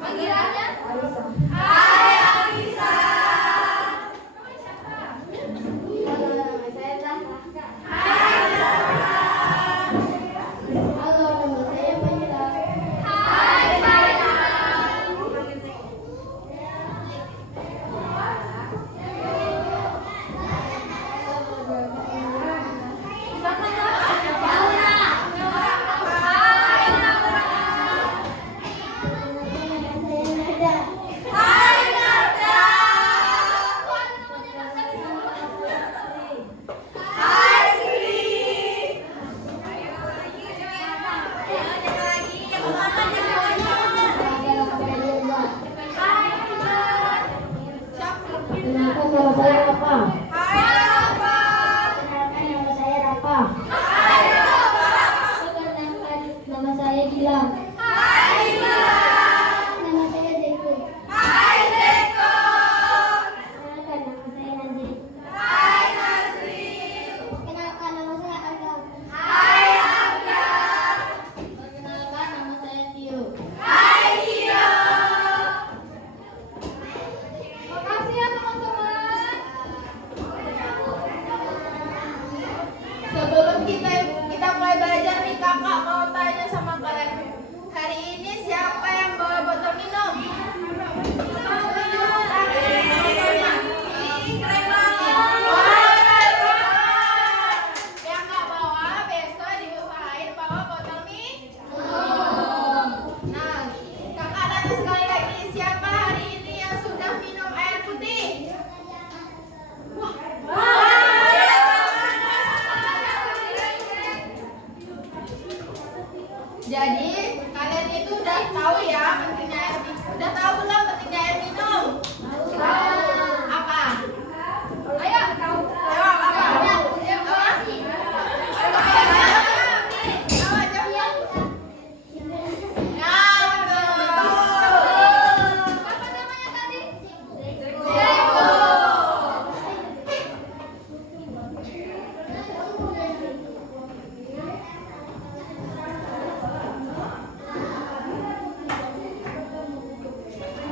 Panggilannya? Alisa. Hai Alisa. Halo, nama saya Zahra. Hai Zahra. Halo, nama saya Fajra. Hai Fajra. Hai Nada. Hai Sri. Ayo lagi. Yang mana? Hai Iman. Kenalkan nama saya Rafa. Hai Rafa. Kenalkan nama saya Rafa. Hai Rafa. Perkenalkan nama saya Gilang. Hai Gilang. Nama saya Zeko. Hai Zeko. Kenalkan nama saya Nazri. Hai Nazri. Kenalkan nama saya Aga. Hai Aga. Perkenalkan nama saya Tio. Hai Tio. Makasih ya teman-teman. Sebelum kita mulai belajar nih, kakak mau tanya sama kalian. Hari ini siapa yang bawa botol minum? Keren banget. Yang nggak bawa besok diusahain bawa botol minum. Nah, kakak tanya sekali lagi, siapa hari ini yang sudah minum air putih? Jadi kalian itu udah tahu ya pentingnya air minum. Udah tahu belum pentingnya air minum? Apa? Ayo, tahu. Ayo, apa? Apa namanya tadi? Zeko.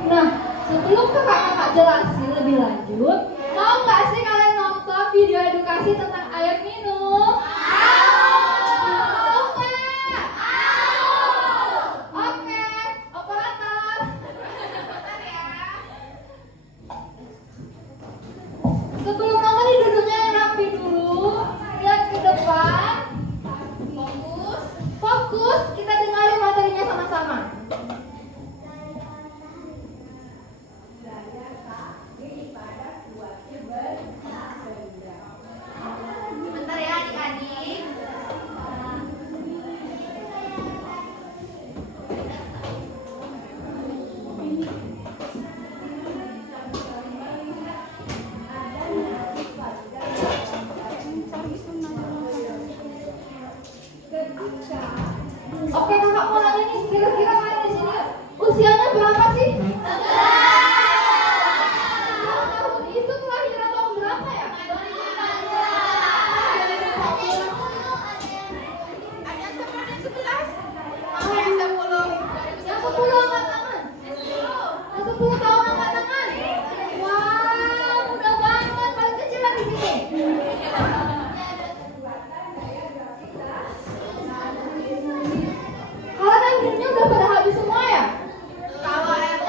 Nah, sebelum kakak jelasin lebih lanjut, mau nggak sih kalian nonton video edukasi tentang air minum? Mau nggak? Oke, operator. Sebelum nonton duduknya yang rapi dulu, lihat ke depan, fokus, kita dengarin materinya sama-sama. Sebentar ya adik-adik. Oke, kakak mau nanya nih, kira-kira kalian di sini usianya berapa sih? 11 tahun. Itu kelahiran tahun berapa ya? Ada yang 10, ada yang 11. Mau yang 10. Yang 10 angkat tangan. Yang 10 tahun angkat tangan. Wah, mudah banget. Paling kecil lah di sini. Kalian air minumnya udah pada habis semua ya? Kalau air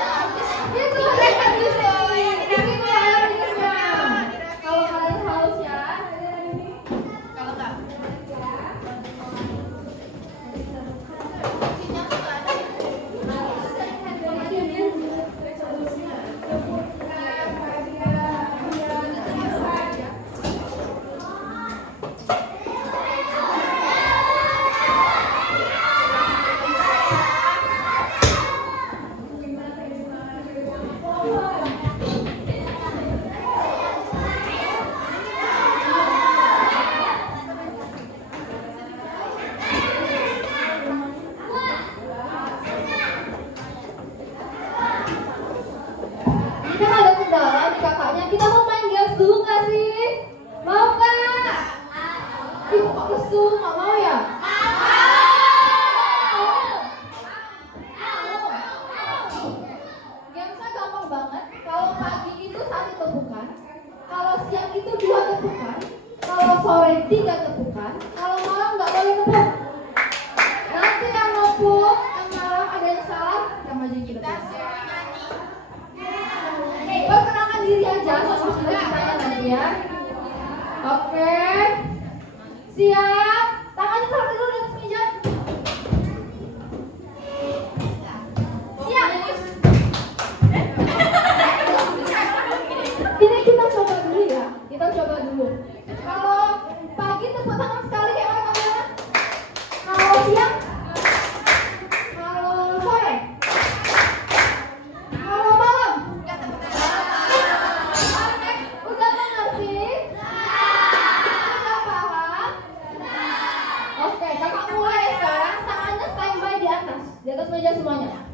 meja semuanya.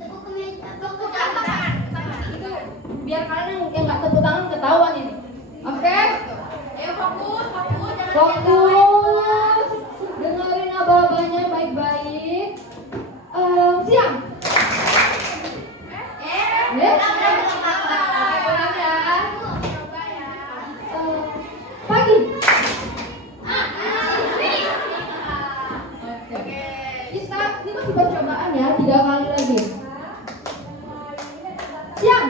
Tepuk ke meja. Tepuk tangan. Itu biar kalian yang nggak tepuk tangan ketahuan ini. Oke? Ayo fokus, fokus, jangan Fokus. Dengerin aba-abanya baik-baik. Siang. Ya? Oke, pulang ya. Pagi. Oke. Kita ini masih percobaan ya, 3 kali lagi. Siang.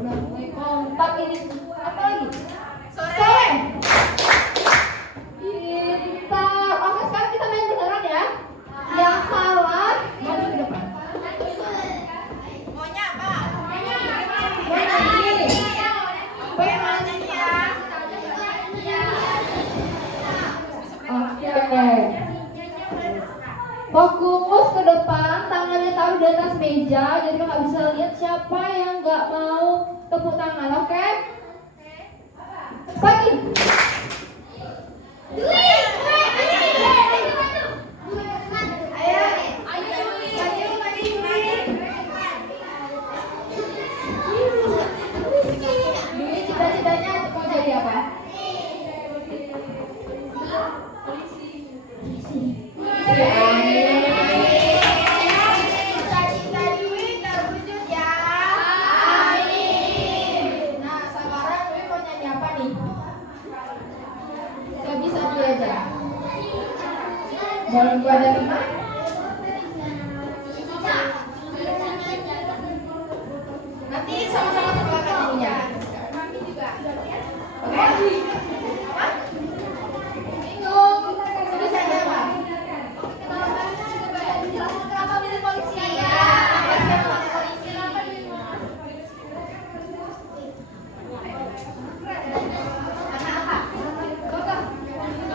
Udah mulai kompak ini. Apa lagi? Sore. Pintar. Oke, sekarang kita main beneran ya. Yang salah maju ke depan. Maunya apa? Main lagi. Oke. Fokus ke depan, tangannya taruh di atas meja, jadi lo nggak bisa lihat siapa yang nggak mau tepuk tangan, oke? Pagi. Dwi cita-citanya mau jadi apa? Cita-cita Dwi terwujud ya. Nah, sekarang Dwi mau nyanyi apa nih? Saya bisa diajak. Boleh gua ada 5? Nanti sama-sama sekolahkan nyanyinya. Kami juga. Oke? Apa? Bingung. Sudah saya jawab. Kenapa milih polisi Iya, aja? apa sih yang mau polisi? Karena apa? Polisi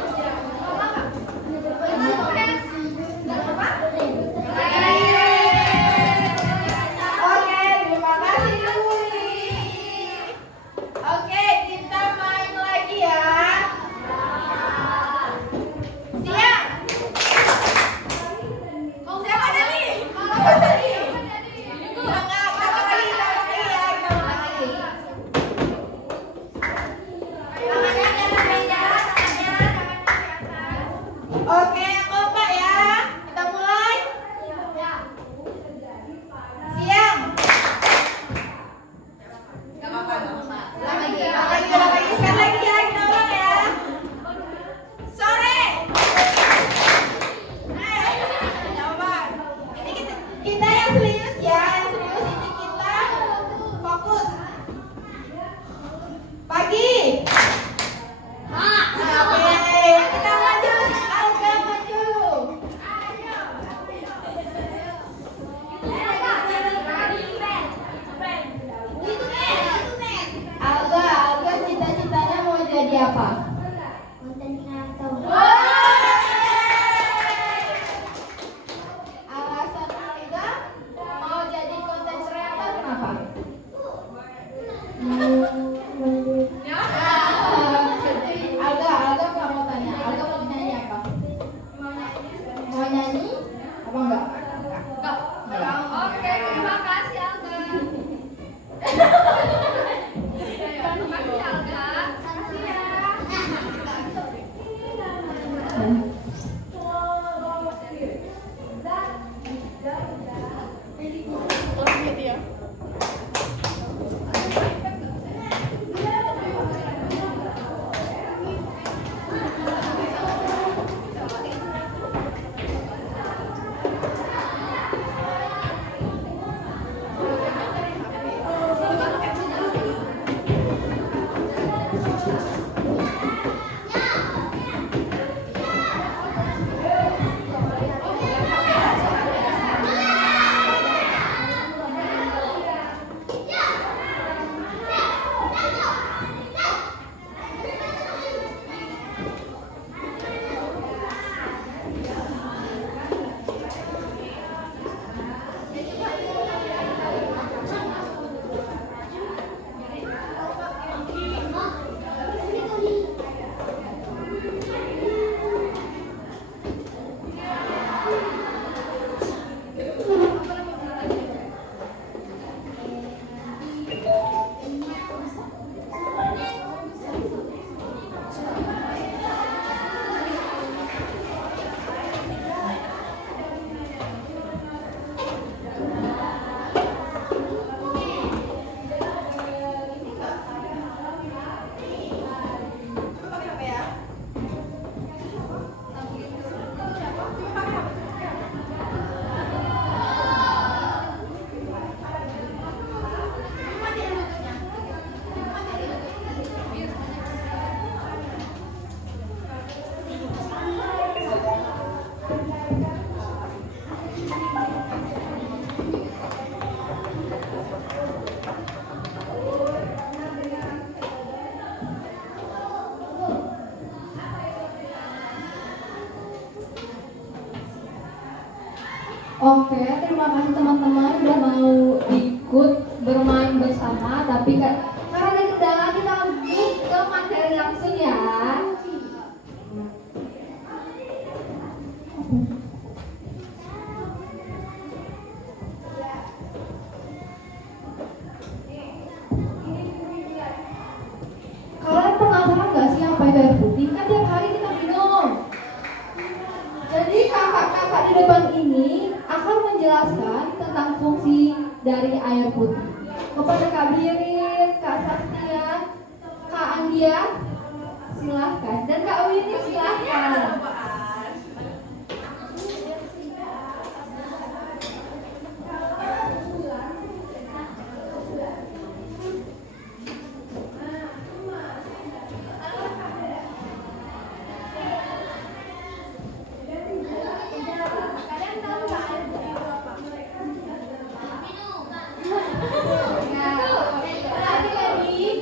Oke, terima kasih teman-teman udah mau ikut bermain bersama. Tapi karena ada kendala kita lanjut ke materi langsung ya. Kalian penasaran nggak sih apa itu air putih? Kan tiap hari kita minum. Jadi kakak-kakak di depan ini akan menjelaskan tentang fungsi dari air putih. Kepada Kak Birin, Kak Sastia, Kak Anggia, silahkan. Dan Kak Winnie silahkan.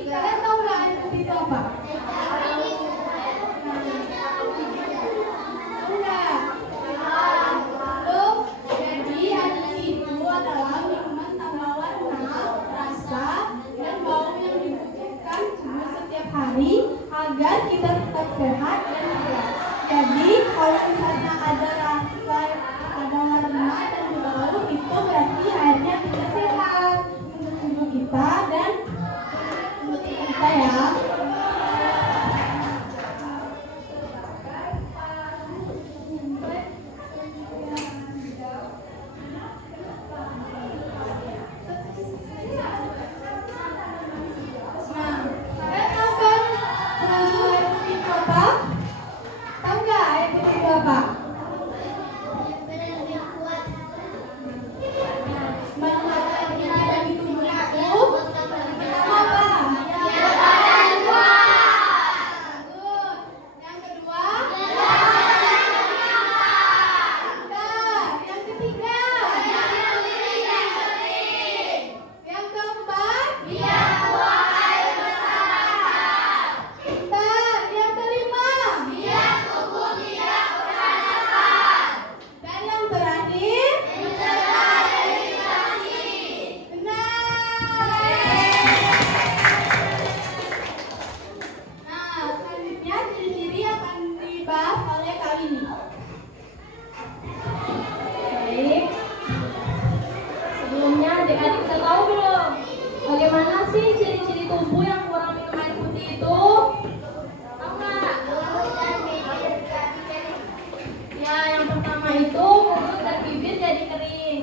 Kalian tahu nggak air putih itu apa? Enggak. Belum. Jadi air putih itu adalah minuman tanpa warna, rasa, dan bau yang dibutuhkan tubuh setiap hari agar kita tetap sehat dan segar. Jadi kalau misalnya ada rasa, ada warna dan bau, itu berarti airnya tidak sehat untuk tubuh kita dan kita ya. Nah, kalian tahu kan perahu air putih itu apa? Tahu nggak air putih itu apa? Manfaat yang ada di tubuh itu apa? Bagus. Yang kedua? Enggak. Yang ketiga? Yang keempat? Bentar. Yang kelima? Dan yang terakhir? Nah, selanjutnya ciri-ciri yang akan dibahas oleh Kak Winnie. Baik. Sebelumnya adik-adik sudah tahu belum? Bagaimana sih ciri-ciri tubuh yang kurang minum air putih itu? Tahu nggak? Ya, yang pertama itu mulut dan bibir jadi kering.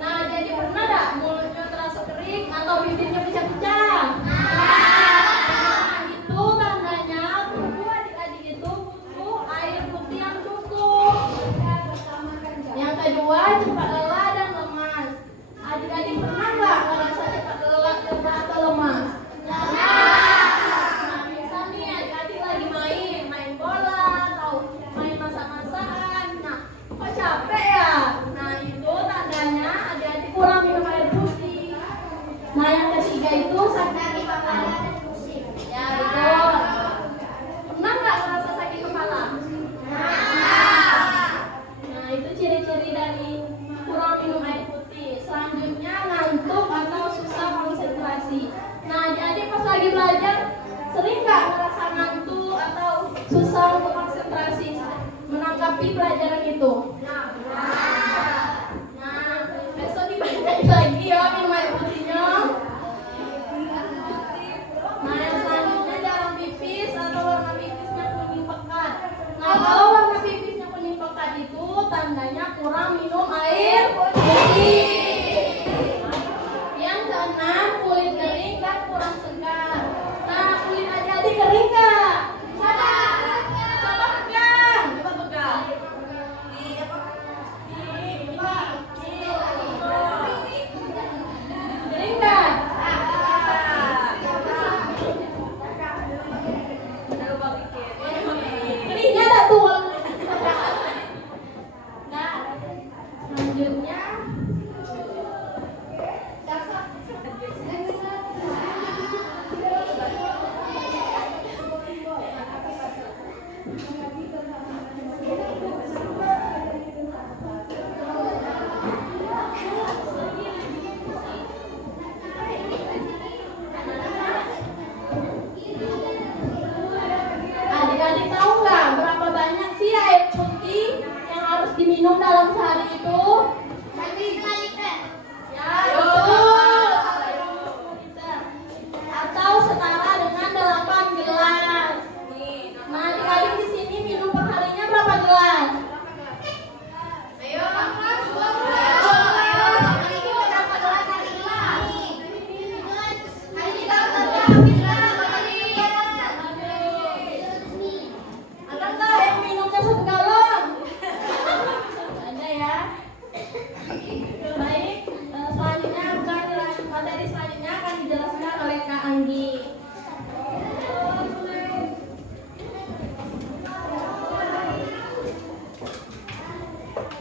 Nah, jadi pernah nggak mulutnya terasa kering atau bibirnya pecah-pecah? Nah, itu tandanya tubuh adik-adik itu butuh air putih yang cukup. Yang kedua, cepat lelah dan lemas. Adik-adik pernah nggak merasa cepat lelah atau lemas? Nah, misal nih adik-adik lagi main bola atau main masak-masakan. Nah, kok capek ya? Nah, itu tandanya adik-adik kurang minum air putih. Nah, yang ketiga itu sakit kepala. Ya, betul. Pernah nggak merasa sakit kepala? Nah, itu ciri-ciri dari kurang minum air putih. Selanjutnya ngantuk atau susah konsentrasi. Nah, adik-adik pas lagi belajar sering nggak merasa ngantuk atau susah untuk konsentrasi menanggapi pelajaran itu? Nah, besok dibanyakin lagi ya minum air putihnya. Nah, yang selanjutnya jarang pipis atau warna pipisnya kuning pekat. Nah, kalau warna pipisnya kuning pekat itu tandanya kurang minum air putih. Yang keenam, kulit kering dan kurang segar. Nah, kulit adik-adik kering nggak? Coba pegang. minum dalam sehari itu? Ya, betul. Atau setara dengan 8 gelas. Nah, adik-adik di sini minum perharinya berapa gelas? Ayo. Ada nggak yang minumnya 1 galon? Ada ya. Baik, selanjutnya materi selanjutnya akan dijelaskan oleh Kak Anggi.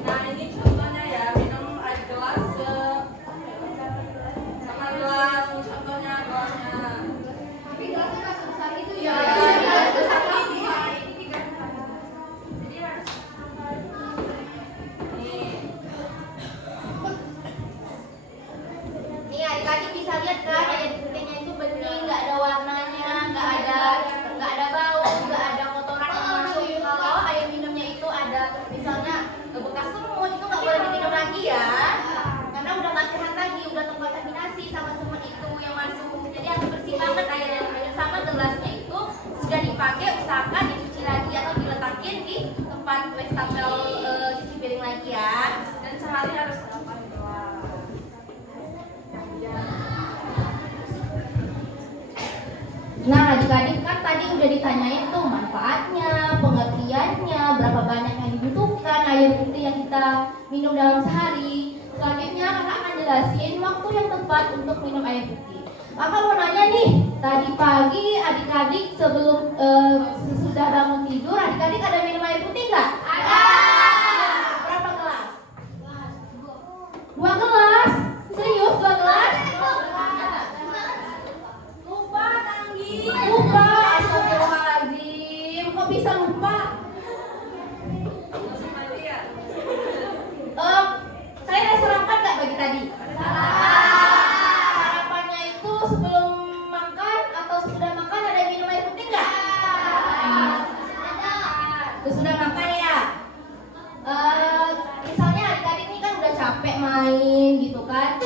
Nah, ini contohnya ya, minum air gelas sama gelas, ini contohnya gelasnya. Tapi gelasnya nggak sebesar itu ya. Gelas besar ini. Nih adik-adik bisa lihat kan air putihnya itu bening, nggak ada warnanya, nggak ada bau, nggak ada kotoran yang masuk. Kalau air minumnya itu ada misalnya bekas semut itu nggak boleh diminum lagi ya, karena udah nggak sehat lagi, udah terkontaminasi sama semut itu yang masuk. Jadi harus bersih banget airnya, sama gelasnya itu sudah dipakai usahakan dicuci lagi atau diletakin di tempat wastafel cuci piring lagi ya. Dan sehari harus 8 gelas. Nah, adik-adik kan tadi udah ditanyain tuh manfaatnya, pengertiannya, berapa banyak yang dibutuhkan air putih yang kita minum dalam sehari. Selanjutnya kakak akan jelasin waktu yang tepat untuk minum air putih. Kakak mau nanya nih, tadi pagi adik-adik sebelum sesudah bangun tidur, adik-adik ada minum air putih nggak? Ada. Berapa gelas? 2 gelas? Serius 2 gelas? Lupa, Anggi. Lupa, astagfirullahaladzim. Kok bisa lupa? Langsung mandi ya? Saya ada sarapan nggak pagi tadi? Sarapannya itu sebelum makan atau sesudah makan ada minum air putih nggak? Sesudah makan ya? Misalnya adik-adik ini kan udah capek main gitu kan,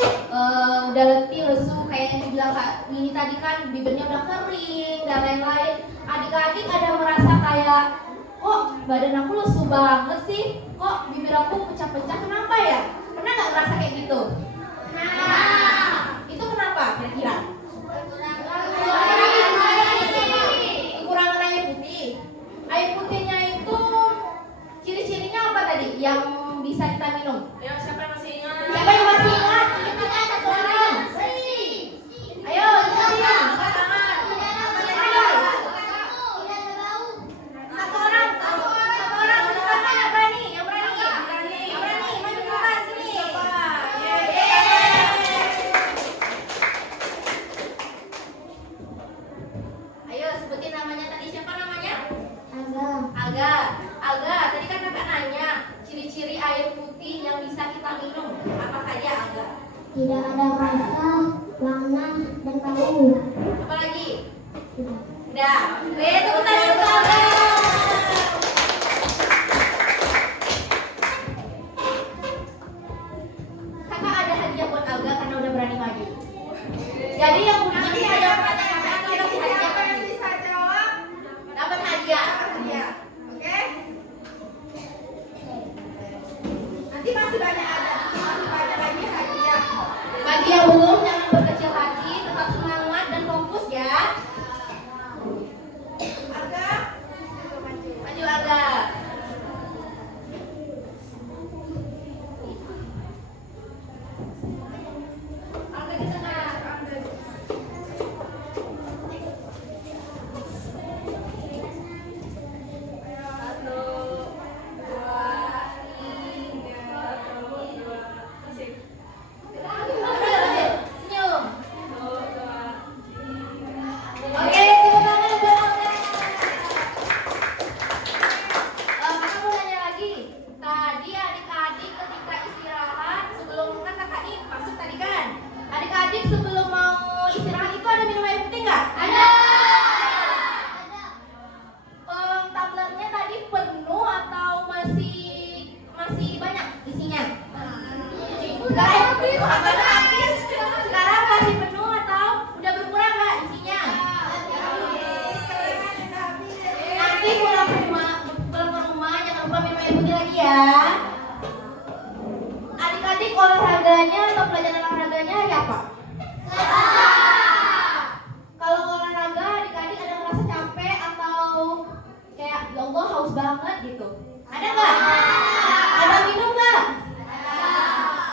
udah letih, lesu kayak yang dibilang Kak Nini tadi kan, bibirnya udah kering dan lain-lain. Adik-adik ada merasa kayak, kok badan aku lesu banget sih, kok bibir aku pecah-pecah, kenapa ya? Pernah nggak ngerasa kayak gitu? Nah, itu kenapa kira-kira? Kekurangan air putih. Air putihnya itu ciri-cirinya apa tadi yang bisa kita minum? Ayo, siapa yang masih ingat? Siapa yang masih ingat? Ingat satu orang. Ayo, semuanya. Angkat tangan. Ayo. Satu orang. Angkat tangan yang berani. Yang berani. Maju ke depan sini. Ayo, sebutin namanya tadi. Siapa namanya? Alga, tadi kan kakak nanya ciri-ciri air putih yang bisa kita minum. Apa saja, Alga? Tidak ada rasa, warna, dan bau. Apa lagi? Udah. Tepuk tangan untuk Alga. Kakak ada hadiah buat Alga karena udah berani maju. Jadi yang udah bisa jawab pertanyaan kakak, kita kasih hadiah. Siapa yang bisa jawab dapat hadiah. Oke? Nanti masih banyak lagi hadiah. Bagi yang belum, jangan berkecil hati, tetap semangat dan fokus ya. Alga, maju Alga. Alga di tengah. Satu, dua, tiga, dua, asik. Senyum. Satu, dua, tiga. Oke, tepuk tangan buat Alga. Kakak mau nanya lagi. Tadi adik-adik ketika istirahat sebelum kan kakak nih masuk tadi kan. Adik-adik sebelum mau istirahat itu ada minum air putih nggak? Ada. Tumblernya tadi penuh atau masih banyak isinya? Udah habis. Sekarang masih penuh atau udah berkurang nggak isinya? Nanti pulang ke rumah jangan lupa minum air putih lagi ya. Adik-adik olahraganya atau pelajaran olahraganya hari apa? Kalau olahraga adik-adik ada merasa capek atau kayak ya Allah haus banget gitu? Ada nggak? Ada minum nggak?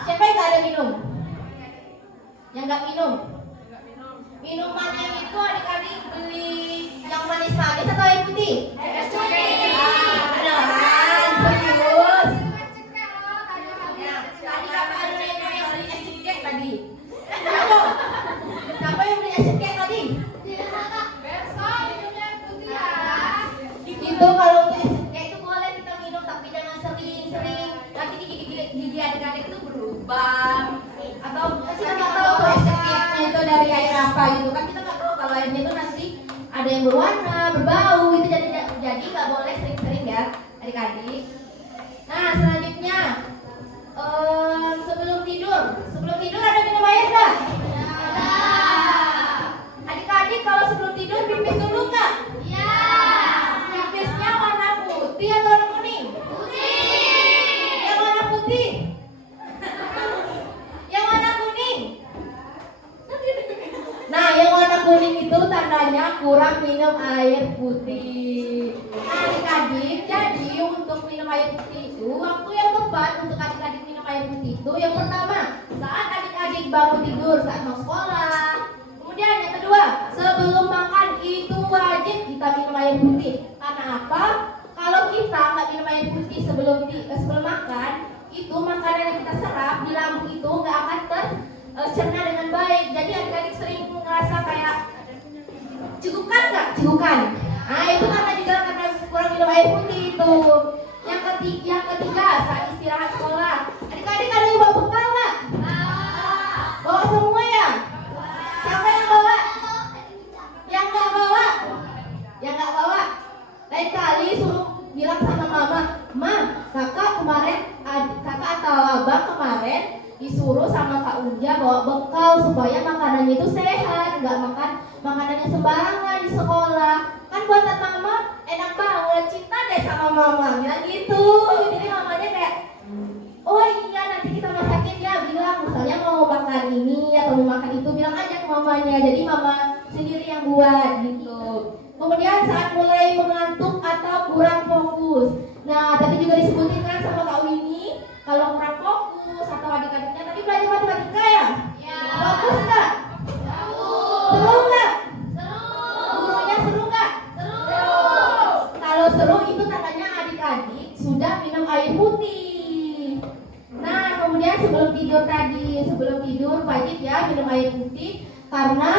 Siapa yang nggak ada minum? Yang nggak minum? Minumannya itu adik-adik beli yang manis-manis atau air putih? Beneran, serius. Tadi kakak ada yang beli es cekek tadi. Siapa yang beli es cekek tadi? Itu kalau untuk es cekek itu boleh kita minum tapi jangan sering-sering. Nanti gigi adik-adik itu berlubang. Atau kita nggak tahu tuh es cekeknya itu dari air apa gitu kan, kita nggak tahu kalau airnya itu nanti ada yang berwarna, berbau itu jadi nggak boleh sering-sering ya adik-adik. Nah selanjutnya sebelum tidur ada minum air nggak? Adik-adik kalau sebelum tidur pipis dulu nggak? Pipisnya warna putih atau warna kuning? Yang warna putih? Yang warna kuning? Nah yang warna kuning itu tandanya kurang minum air putih. Nah adik-adik, jadi untuk minum air putih itu waktu yang tepat untuk adik-adik minum air putih itu yang pertama saat adik-adik bangun tidur saat mau sekolah. Kemudian yang kedua sebelum makan itu wajib kita minum air putih. Karena apa? Kalau kita nggak minum air putih sebelum makan, itu makanan yang kita serap di lambung itu nggak akan tercerna dengan baik. Jadi adik-adik sering ngerasa kayak cegukan nggak? Cegukan. Nah itu karena juga karena kurang minum air putih itu. Yang ketiga saat istirahat sekolah, adik-adik ada yang bawa bekal nggak? Bawa semua ya? Siapa yang bawa? Yang nggak bawa? Yang nggak bawa? Lain kali suruh bilang sama mama, Ma, kakak atau abang kemarin disuruh sama Kak Unja bawa bekal supaya makanannya itu sehat, nggak makan makanannya sembarangan di sekolah. Kan buatan mama enak banget, cinta deh sama mama, bilang gitu. Jadi mamanya kayak, oh iya nanti kita masakin ya, bilang misalnya mau makan ini atau mau makan itu, bilang aja ke mamanya. Jadi mama sendiri yang buat gitu. Kemudian saat mulai mengantuk atau kurang fokus. Nah tadi juga disebutin kan sama Kak Winnie, kalau kurang fokus atau adik-adiknya tadi belajar matematika ya? Fokus nggak? Seru nggak? Gurunya seru nggak? Kalau seru itu tandanya adik-adik sudah minum air putih. Nah kemudian sebelum tidur wajib ya minum air putih. Karena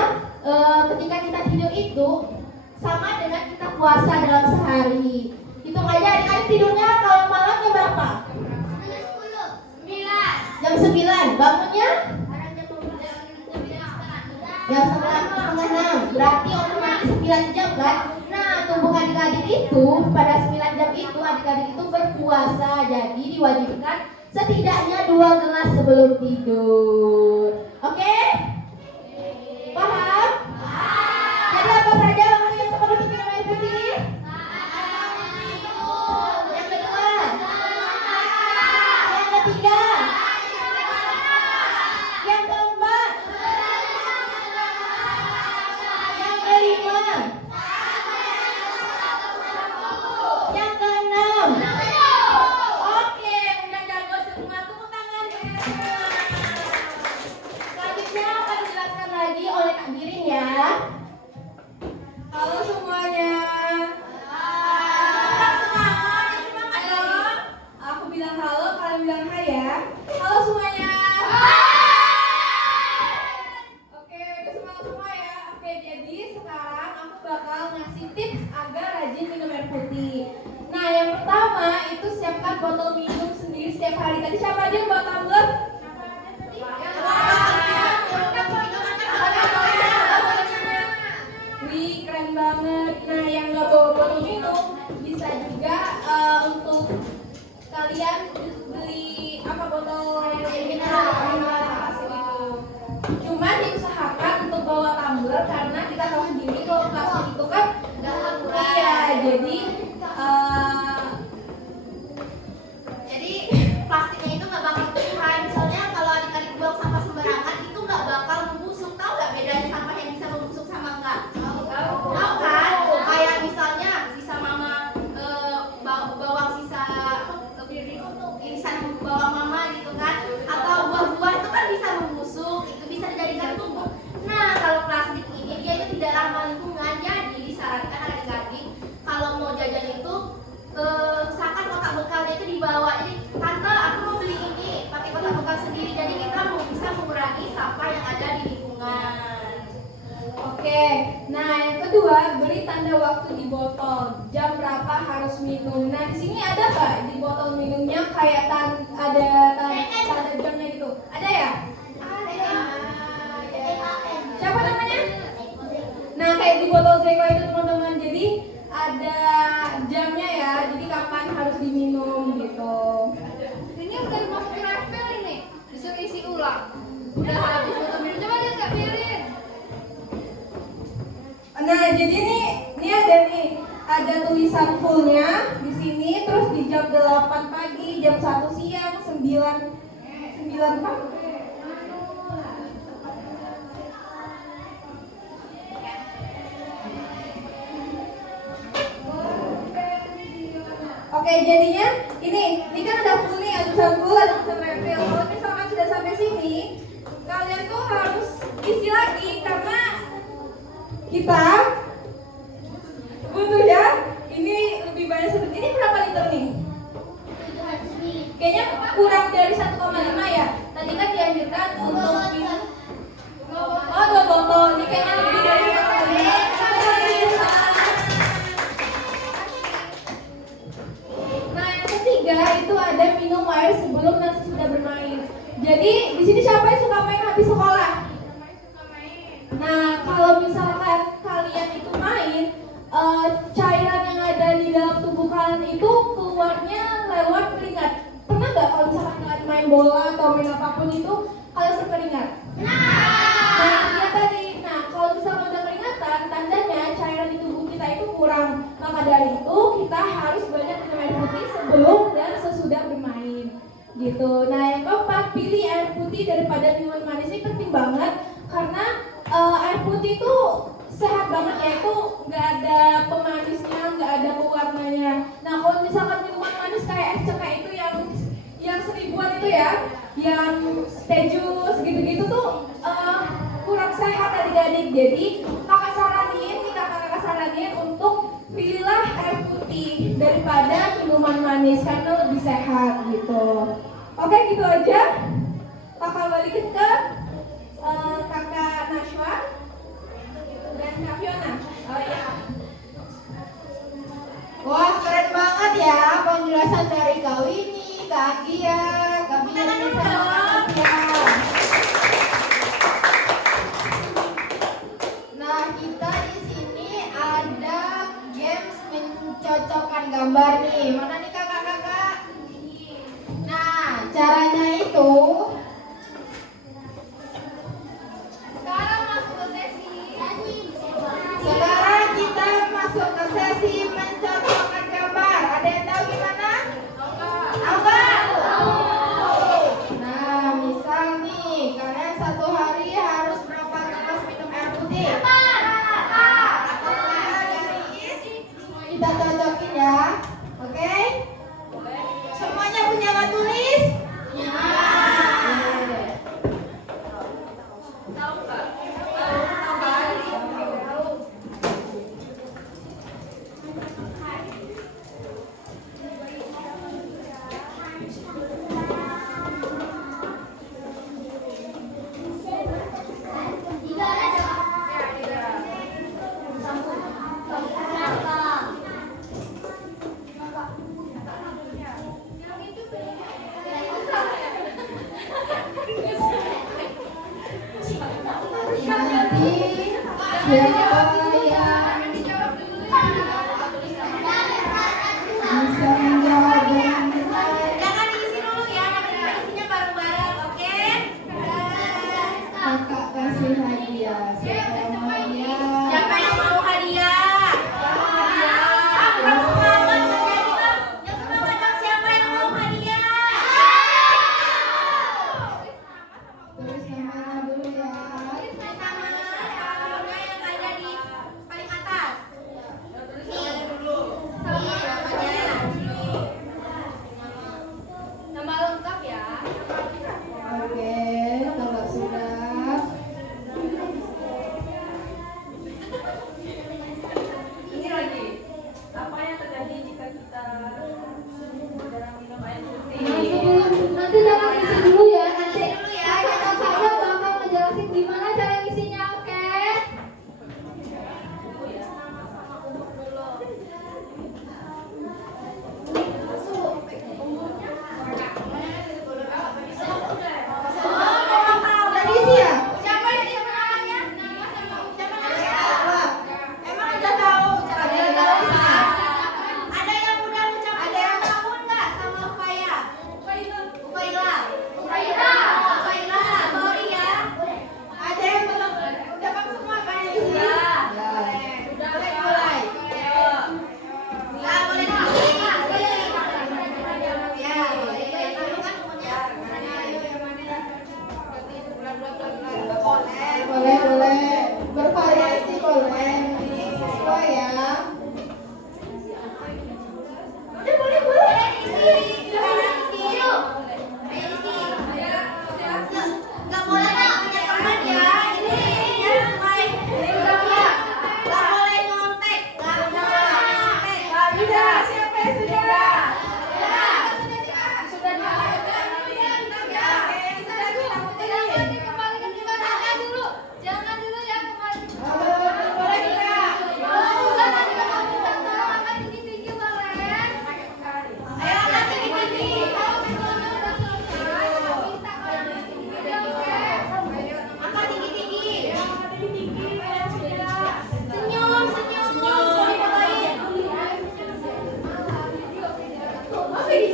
ketika kita tidur itu sama dengan kita puasa dalam sehari. Hitung aja adik-adik tidurnya kalau malam jam berapa? Jam 9. Bangunnya? Jam setengah 6. Berarti otomatis 9 jam kan? Nah tubuh adik-adik itu pada 9 jam itu adik-adik itu berpuasa. Jadi diwajibkan setidaknya 2 gelas sebelum tidur. Oke? Paham? Jadi apa saja makanan yang perlu untuk minum air putih? Yang kedua? Yang ketiga? Yang keempat? Yang kelima? Yang keenam? Oke, udah jago semua. Tepuk tangan ya. Selanjutnya akan dijelaskan lagi oleh Kak Birin ya. Halo semuanya. Semangat dong. Aku bilang halo, kalian bilang hai ya. Halo semuanya. Oke, udah semangat semua ya. Oke, jadi sekarang aku bakal ngasih tips agar rajin minum air putih. Nah, yang pertama itu siapkan botol minum sendiri setiap hari. Tadi siapa aja yang bawa tumbler? Wih, keren banget. Nah, yang nggak bawa botol minum bisa juga untuk kalian beli apa tanda waktu di botol. Jam berapa harus minum. Nah, di sini ada nggak di botol minumnya kayak ada tanda jamnya gitu? Ada ya? Siapa namanya? Nah, kayak di botol Zeko itu teman-teman. Jadi ada jamnya ya. Jadi kapan harus diminum gitu. Ini udah dimasukin refill ini. Disuruh isi ulang. Udah habis botol minum. Coba lihat Kak Birin. Nah, jadi ini ada tulisan fullnya di sini, terus di jam 8 pagi, jam 1 siang, 9 pagi. Oke, jadinya ini kan ada full nih, ada tulisan full, ada tulisan refill. Kalau misalkan sudah sampai sini, kalian tuh harus isi lagi karena kita butuh ya. Ini lebih banyak seperti ini. Berapa liter nih? Kayaknya kurang dari 1,5 ya. Tadi kan dianjurkan untuk minum. Oh, 2 botol. Ini kayaknya lebih dari 1,5. Nah, yang ketiga itu ada minum air sebelum dan sesudah bermain. Jadi di sini siapa yang suka main habis sekolah? Nah, kalau misalkan kalian itu main, cairan yang ada di dalam tubuh kalian itu keluarnya lewat keringat. Pernah nggak kalau misalkan kalian main bola atau main apapun itu kalian berkeringat? Nah, ya tadi. Nah, kalau misalkan udah keringatan, tandanya cairan di tubuh kita itu kurang. Maka dari itu kita harus banyak minum air putih sebelum dan sesudah bermain. Gitu. Nah, yang keempat, pilih air putih daripada minuman manis. Ini penting banget karena air putih itu sehat banget ya, itu nggak ada pemanisnya, nggak ada pewarnanya. Nah, kalau misalkan minuman manis kayak es cekak itu yang 1000-an itu ya, yang teh jus gitu-gitu tuh kurang sehat adik-adik. Jadi kakak saranin untuk pilihlah air putih daripada minuman manis karena lebih sehat gitu. Oke, gitu aja. Kakak balikin ke kakak Nashwa dan Kak Fiona. Oh ya. Wah, keren banget ya penjelasan dari Kak Winnie, Kak Anggia, Kak Birin, sama Kak Nadia. Nah, kita di sini ada games mencocokkan gambar nih. Mana nih kakak-kakak? Nah, caranya itu sekarang kita masuk ke sesi mencocokkan gambar. Ada yang tahu gimana? Tahu nggak? Nah, misal nih kalian satu hari harus berapa gelas minum air putih? Kita cocokin ya. Oke? Semuanya punya alat tulis? Ya.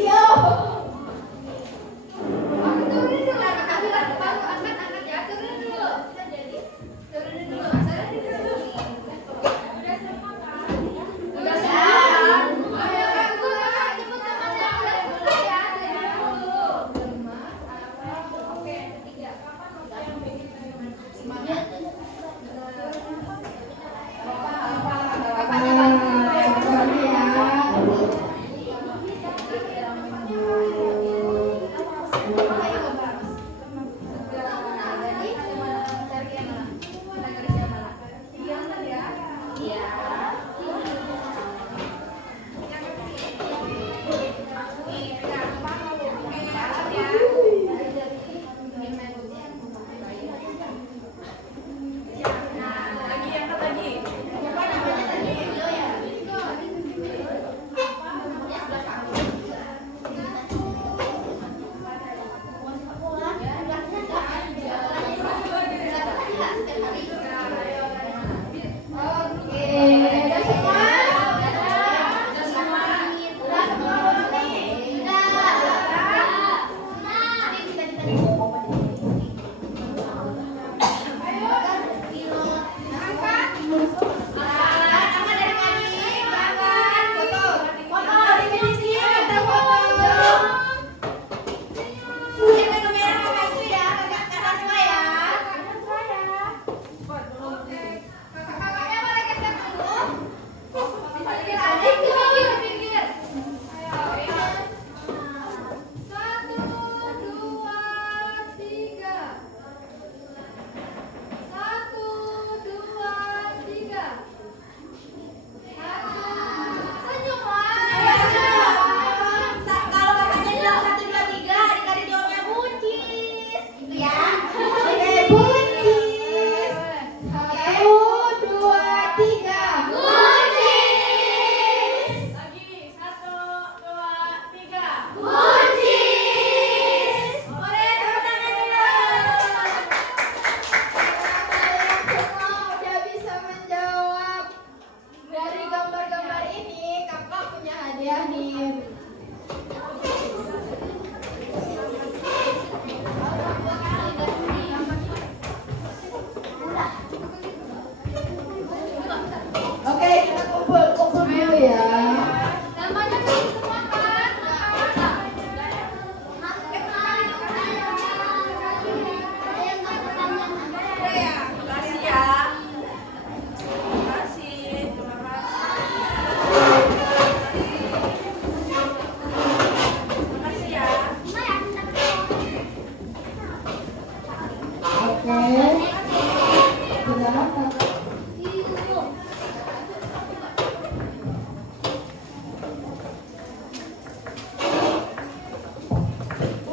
Iya. Aku turunin dulu anak kami baru angkat ya. Turunin dulu. Kita jadi turunin dulu. Turunin dulu. Udah semua kan? Udah semua. Ayo aku jemput temannya udah semua ya. Dari dulu. Mas, apa? Oke, ketiga. Kapan mau yang bikin semangat?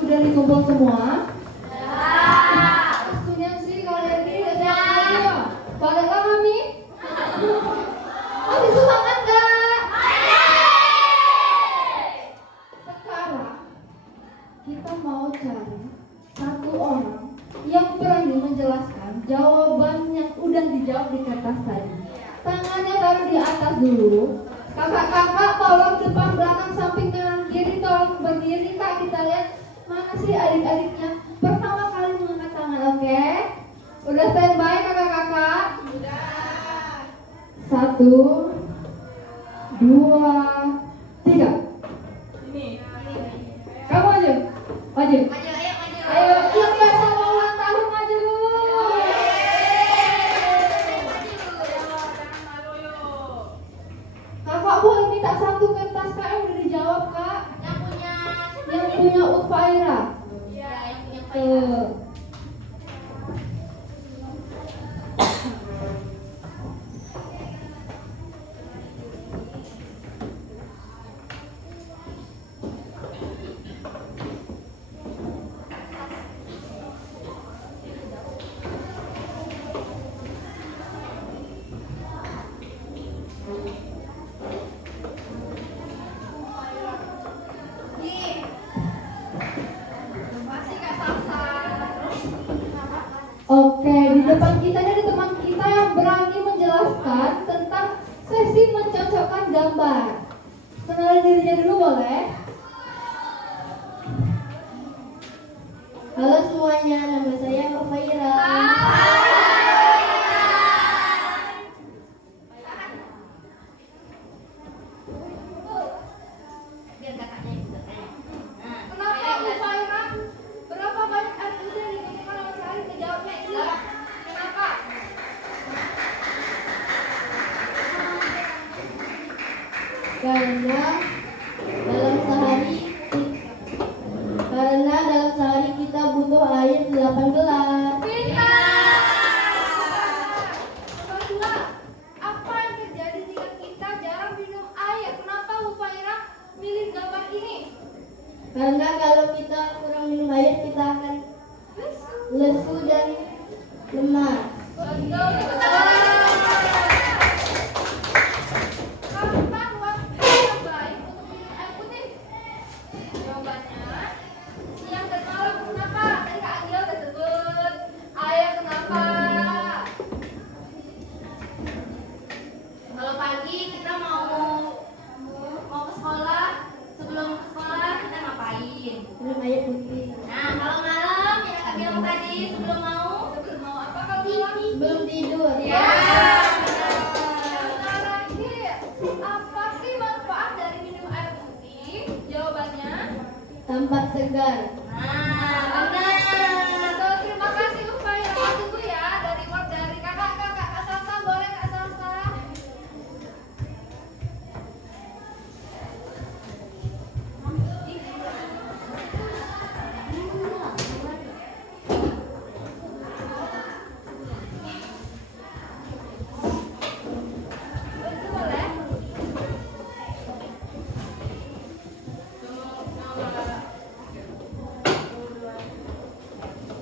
Udah dikumpul semua? Pastinya sih kalian ini udah pada kami? Masih semangat gak? Sekarang kita mau cari satu orang yang berani menjelaskan jawaban yang udah dijawab di kertas tadi. Tangannya taruh di atas dulu. Kakak-kakak tolong depan belakang samping kanan kiri tolong berdiri kak, kita lihat mana sih adik-adiknya pertama kali mengangkat tangan, oke? Udah standby kakak-kakak? Udah. 1, 2, 3. Ini. Kamu maju, maju. Ayo, siap sama ulang tahun maju dulu. Kakak boleh minta satu kertas kak yang udah dijawab kak? Yang punya Utfaira. Iya, yang punya Oke, di depan kita ini ada teman kita yang berani menjelaskan tentang sesi mencocokkan gambar. Kenalin dirinya dulu boleh? Halo semuanya, nama saya Faira. Kenapa Bu Faira? Berapa banyak air putih yang dibutuhkan dalam sehari? Kejawabnya iya. Kenapa? Karena dalam sehari kita butuh air 8 gelas. Nomor 2. Apa yang terjadi jika kita jarang minum air? Kenapa Bu Faira milih gambar ini? Karena kalau kita kurang minum air kita akan lesu dan lemas. Betul. Kapan waktu yang baik untuk minum air putih? Jawabannya siang dan malam. Kenapa? Tadi Kak Angel udah sebut. Ayah kenapa? Kalau pagi kita mau ke sekolah, sebelum ke sekolah kita ngapain? Minum air putih. Nah, kalau malam yang Kak bilang tadi sebelum mau Apa kalau malam? Belum tidur. ya. Sekarang ini apa sih manfaat dari minum air putih? Jawabannya Tampak segar. Nah, benar. betul. Terima kasih Bu Faira. Tunggu ya dari word dari kakak Kak Salsa, boleh Kak Salsa? Itu boleh?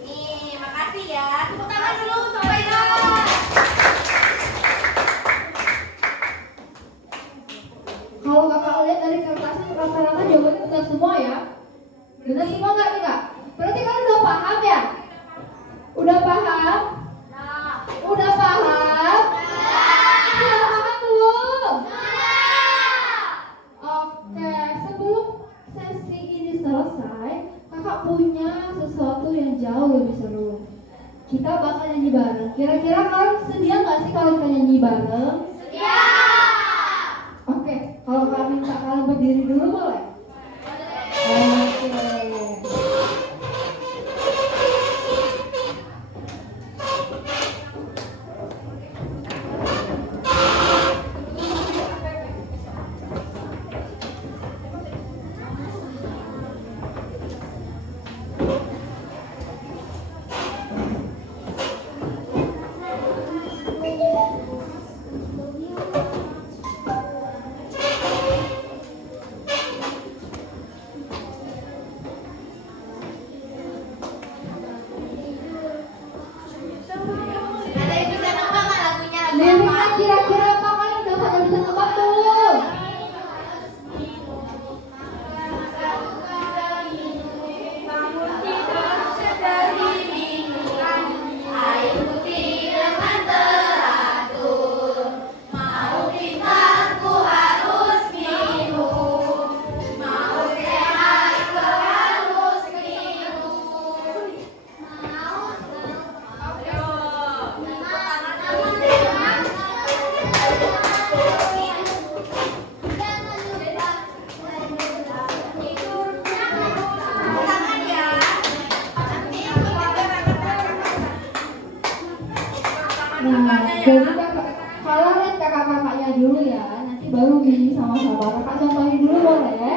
Nih, makasih ya. Tepuk tangan dulu untuk Faira. Kalau kakak lihat dari kertasnya rata-rata jawabannya benar semua ya. Benar semua nggak nih kak? Berarti kalian udah paham ya? Udah paham? Udah paham? Udah paham belum? Oke, sebelum sesi ini selesai, kakak punya sesuatu yang jauh lebih seru. Kita bakal nyanyi bareng. Kira-kira kalian sedia nggak sih kalau kita nyanyi bareng? Oke, kalau kak minta kalian berdiri dulu boleh? Oke. Ada yang bisa nebak nggak lagunya? Lagu Liriknya apa? kira-kira apa kalian udah pada bisa tebak belum? Bangun tidur sedari minum air putih dengan teratur. Mau pintar ku harus minum, mau sehat ku harus minum. Nah, jadi kalau lihat kakak-kakaknya dulu ya, nanti baru gini sama-sama. Kakak contohin dulu boleh?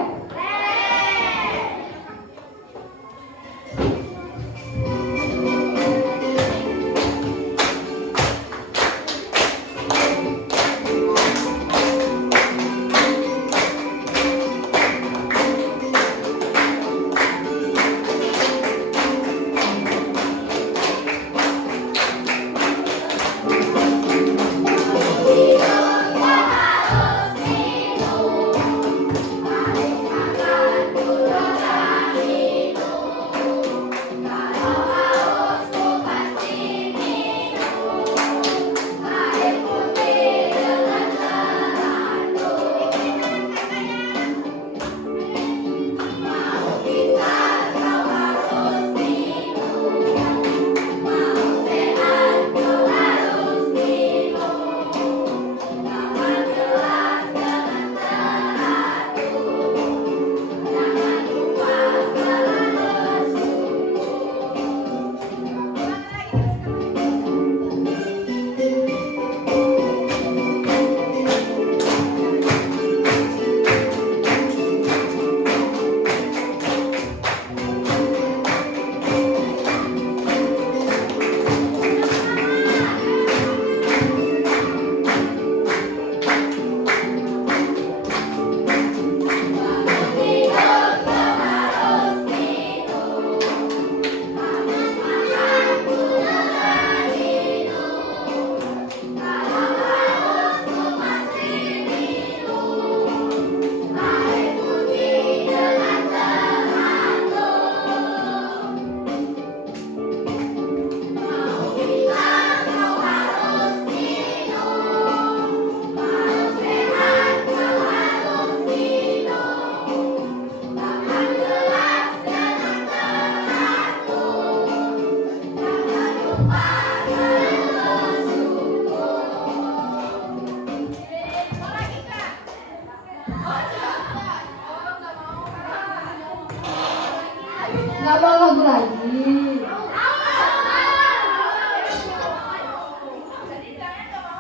Nggak mau lagu lagi.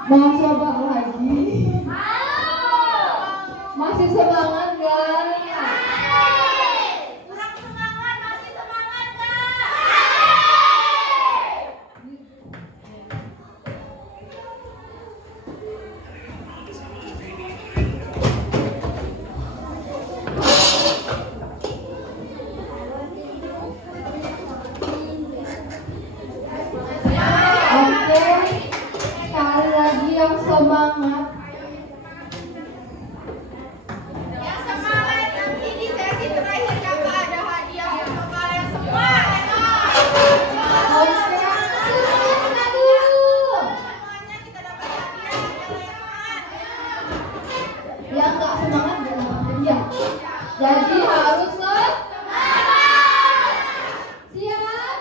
Mau coba lagi? Masih semangat nggak? Kurang semangat, masih semangat nggak? Oke, sekali lagi yang semangat. Yang semangat nanti di sesi terakhir kakak ada hadiah untuk kalian semua. Oke, semangat dulu. Semuanya kita dapat hadiah. Yang semangat. Yang nggak semangat jangan hadiah. Jadi harus semangat. Siap?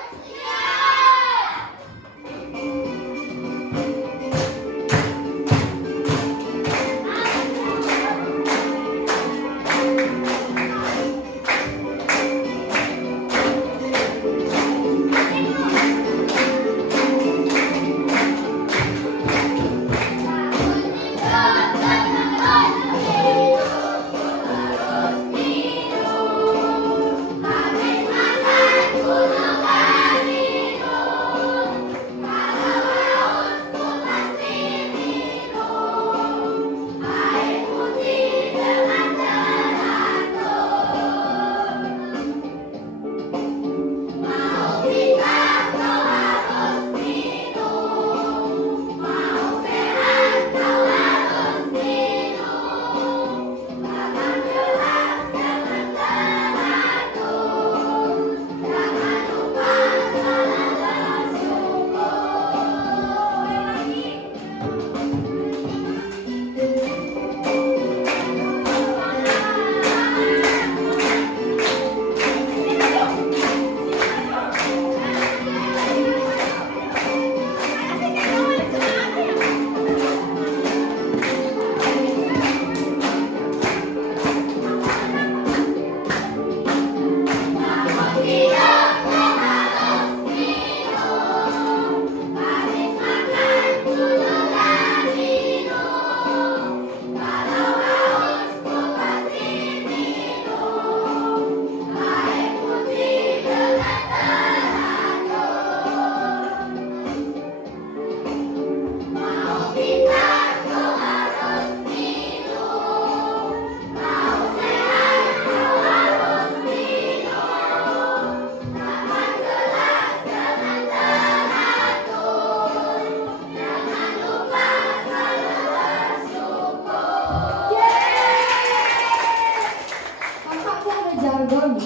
Kakakku ada jargon.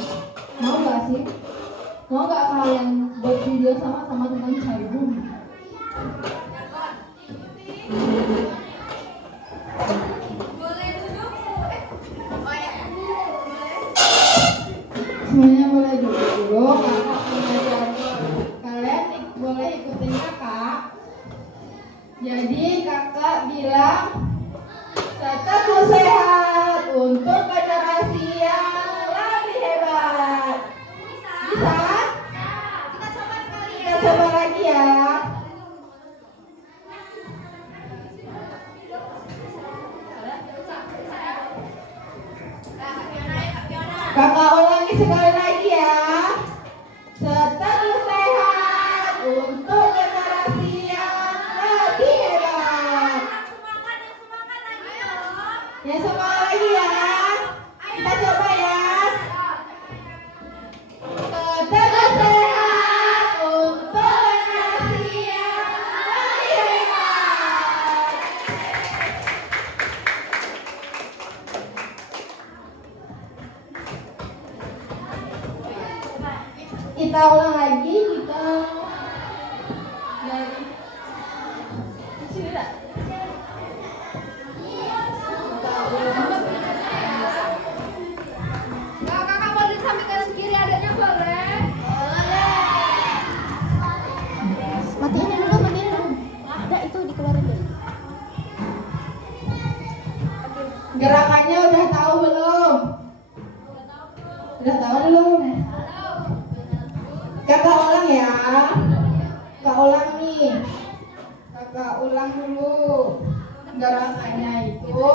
Mau nggak sih? Mau nggak kalian buat video sama-sama tentang jagung? Boleh duduk? Oh ya. Semuanya boleh duduk. Kakak punya jargon. Kalian boleh ikutin kakak. Jadi kakak bilang tetap sehat untuk generasi yang lebih hebat. Bisa? Kita coba sekali ya. Kita coba lagi ya. Kakak ulangi sekali lagi ya. Tetap sehat untuk generasi yang lebih hebat. Yang semangat lagi ya. Kita coba ya. Tetap sehat untuk generasi yang lebih hebat. Kita ulang lagi, kita dari sini dah. Kakak boleh sampai kanan kiri adanya boleh? Matiin dulu, matiin dulu. Ada itu dikeluarin dulu. Gerakannya udah tahu belum? Udah tahu belum? Kakak ulang dulu. Gerakannya itu